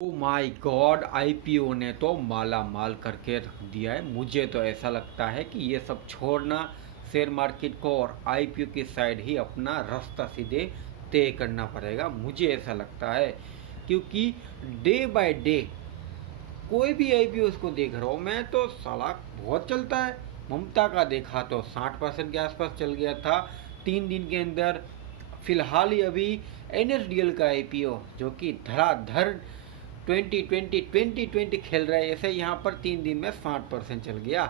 Oh my God, IPO ने तो माला माल करके रख दिया है। मुझे तो ऐसा लगता है कि ये सब छोड़ना, शेयर मार्केट को और आईपीओ की साइड ही अपना रास्ता सीधे तय करना पड़ेगा। मुझे ऐसा लगता है क्योंकि डे बाय डे कोई भी आईपीओ उसको देख रहा हूँ मैं तो साला बहुत चलता है। ममता का देखा तो 60% के आसपास चल गया था 3 दिन के अंदर। फिलहाल ही अभी एनएसडीएल का आईपीओ जो कि धड़ाधड़ 2020 खेल रहा है, ऐसे यहाँ पर 3 दिन में 60% चल गया।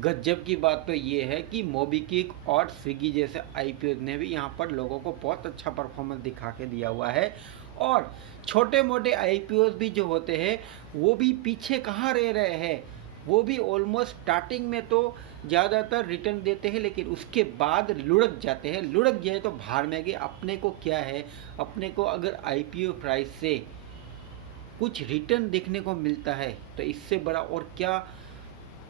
गजब की बात तो ये है कि मोबीक्विक और स्विगी जैसे आईपीओ ने भी यहाँ पर लोगों को बहुत अच्छा परफॉर्मेंस दिखा के दिया हुआ है। और छोटे मोटे आईपीओ भी जो होते हैं वो भी पीछे कहाँ रह रहे हैं। वो भी ऑलमोस्ट स्टार्टिंग में तो ज़्यादातर रिटर्न देते हैं, लेकिन उसके बाद लुढ़क जाते हैं। लुढ़क जाए तो भाड़ में गए, अपने को क्या है। अपने को अगर आईपीओ प्राइस से कुछ रिटर्न देखने को मिलता है तो इससे बड़ा और क्या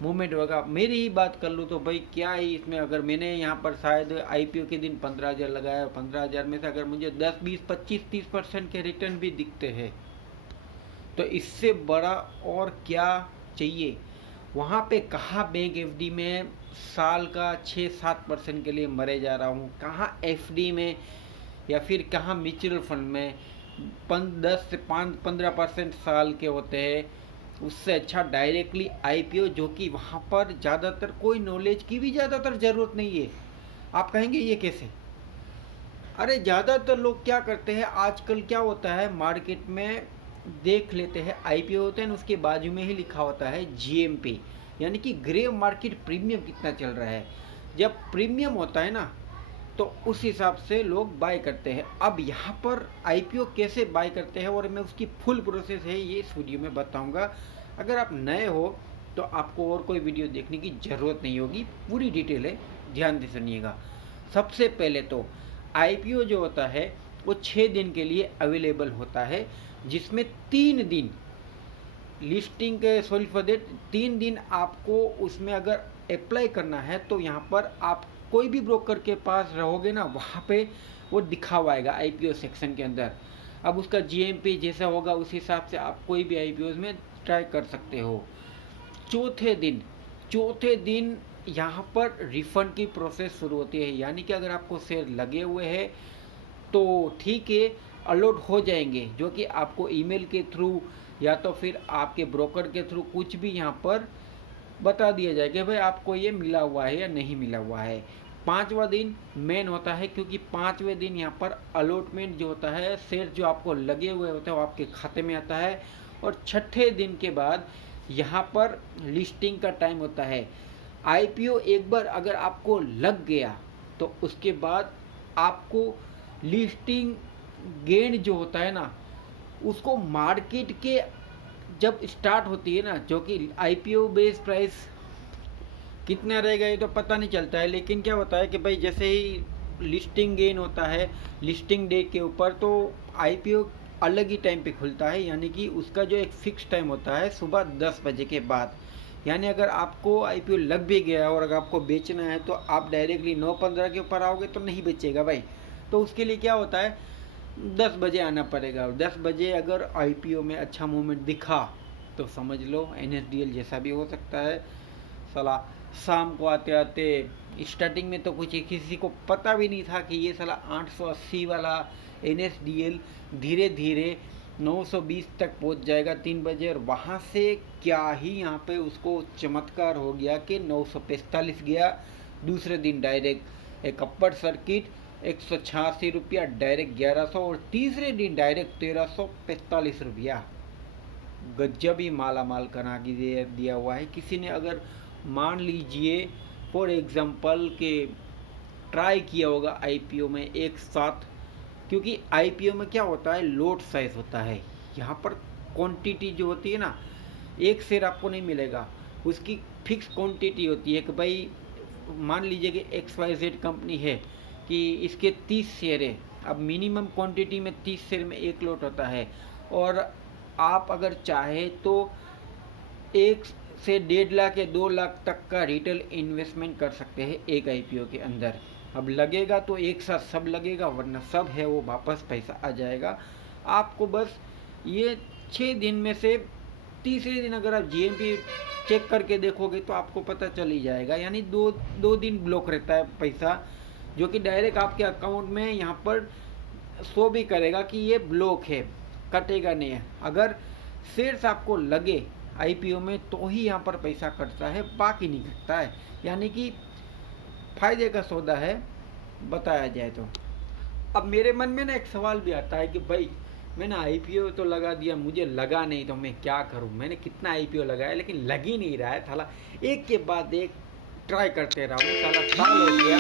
मूवमेंट होगा। मेरी ही बात कर लूँ तो भाई क्या ही इसमें, अगर मैंने यहाँ पर शायद आईपीओ के दिन 15,000 लगाया, 15,000 में से अगर मुझे 10, 20, 25, 30% के रिटर्न भी दिखते हैं तो इससे बड़ा और क्या चाहिए। वहाँ पे कहाँ बैंक एफडी में साल का 6-7% के लिए मरे जा रहा हूँ, कहाँ एफडी में या फिर कहाँ म्यूचुअल फंड में 10 से 15% साल के होते हैं। उससे अच्छा डायरेक्टली आईपीओ, जो कि वहाँ पर ज़्यादातर कोई नॉलेज की भी ज़्यादातर ज़रूरत नहीं है। आप कहेंगे ये कैसे? अरे ज़्यादातर लोग क्या करते हैं आजकल, क्या होता है मार्केट में देख लेते हैं आईपीओ होते हैं, उसके बाजू में ही लिखा होता है जीएमपी, यानी कि ग्रे मार्केट प्रीमियम कितना चल रहा है। जब प्रीमियम होता है ना तो उस हिसाब से लोग बाय करते हैं। अब यहाँ पर आईपीओ कैसे बाय करते हैं और मैं उसकी फुल प्रोसेस है ये इस वीडियो में बताऊंगा। अगर आप नए हो तो आपको और कोई वीडियो देखने की ज़रूरत नहीं होगी, पूरी डिटेल है, ध्यान से सुनिएगा। सबसे पहले तो आईपीओ जो होता है वो 6 दिन के लिए अवेलेबल होता है, जिसमें 3 दिन लिस्टिंग के, सॉरी फॉर देट, 3 दिन आपको उसमें अगर अप्लाई करना है तो यहाँ पर आप कोई भी ब्रोकर के पास रहोगे ना, वहाँ पे वो दिखा हुआ आएगा आईपीओ सेक्शन के अंदर। अब उसका जीएमपी जैसा होगा उस हिसाब से आप कोई भी आईपीओ में ट्राई कर सकते हो। चौथे दिन यहाँ पर रिफंड की प्रोसेस शुरू होती है, यानी कि अगर आपको शेयर लगे हुए हैं तो ठीक है, अलॉट हो जाएंगे, जो कि आपको ईमेल के थ्रू या तो फिर आपके ब्रोकर के थ्रू कुछ भी यहाँ पर बता दिया जाए कि भाई आपको ये मिला हुआ है या नहीं मिला हुआ है। 5वां दिन मेन होता है, क्योंकि 5वें दिन यहाँ पर अलॉटमेंट जो होता है, शेयर जो आपको लगे हुए होते हैं वो आपके खाते में आता है। और 6ठे दिन के बाद यहाँ पर लिस्टिंग का टाइम होता है। आईपीओ एक बार अगर आपको लग गया तो उसके बाद आपको लिस्टिंग गेन जो होता है ना, उसको मार्केट के जब स्टार्ट होती है ना, जो कि आईपीओ बेस प्राइस कितना रहेगा ये तो पता नहीं चलता है, लेकिन क्या होता है कि भाई जैसे ही लिस्टिंग गेन होता है लिस्टिंग डे के ऊपर, तो आईपीओ अलग ही टाइम पे खुलता है, यानी कि उसका जो एक फिक्स टाइम होता है सुबह 10 बजे के बाद। यानी अगर आपको आईपीओ लग भी गया और अगर आपको बेचना है तो आप डायरेक्टली 9:15 के ऊपर आओगे तो नहीं बेचेगा भाई। तो उसके लिए क्या होता है 10 बजे आना पड़ेगा, और 10 बजे अगर आईपीओ में अच्छा मूवमेंट दिखा तो समझ लो एनएसडीएल जैसा भी हो सकता है। साला शाम को आते आते, स्टार्टिंग में तो कुछ किसी को पता भी नहीं था कि ये साला 880 वाला एनएसडीएल धीरे धीरे 920 तक पहुंच जाएगा 3 बजे, और वहाँ से क्या ही यहाँ पे उसको चमत्कार हो गया कि 945 गया। दूसरे दिन डायरेक्ट एक अपर सर्किट 186 रुपया, डायरेक्ट 1100, और तीसरे दिन डायरेक्ट 1345 रुपया। गजब ही माला माल करा के दिया हुआ है। किसी ने अगर मान लीजिए फॉर एग्जांपल के ट्राई किया होगा आईपीओ में एक साथ, क्योंकि आईपीओ में क्या होता है लोट साइज होता है। यहाँ पर क्वांटिटी जो होती है ना, एक शेयर आपको नहीं मिलेगा, उसकी फिक्स क्वांटिटी होती है कि भाई मान लीजिए कि XYZ कंपनी है कि इसके 30 शेयर है। अब मिनिमम क्वांटिटी में 30 शेयर में एक लोट होता है, और आप अगर चाहे तो 1 से 1.5 लाख या 2 लाख तक का रिटेल इन्वेस्टमेंट कर सकते हैं एक आईपीओ के अंदर। अब लगेगा तो एक साथ सब लगेगा, वरना सब है वो वापस पैसा आ जाएगा। आपको बस ये 6 दिन में से तीसरे दिन अगर आप जीएमपी चेक करके देखोगे तो आपको पता चल ही जाएगा। यानी दो दिन ब्लॉक रहता है पैसा, जो कि डायरेक्ट आपके अकाउंट में यहाँ पर शो भी करेगा कि ये ब्लॉक है, कटेगा नहीं है। अगर शेयर्स आपको लगे आईपीओ में तो ही यहाँ पर पैसा कटता है, बाकी नहीं कटता है। यानी कि फायदे का सौदा है बताया जाए तो। अब मेरे मन में ना एक सवाल भी आता है कि भाई मैंने आईपीओ तो लगा दिया, मुझे लगा नहीं तो मैं क्या करूं। मैंने कितना आईपीओ लगाया लेकिन लग ही नहीं रहा है। साला एक के बाद एक ट्राई करते रहा हूँ, साला साल हो गया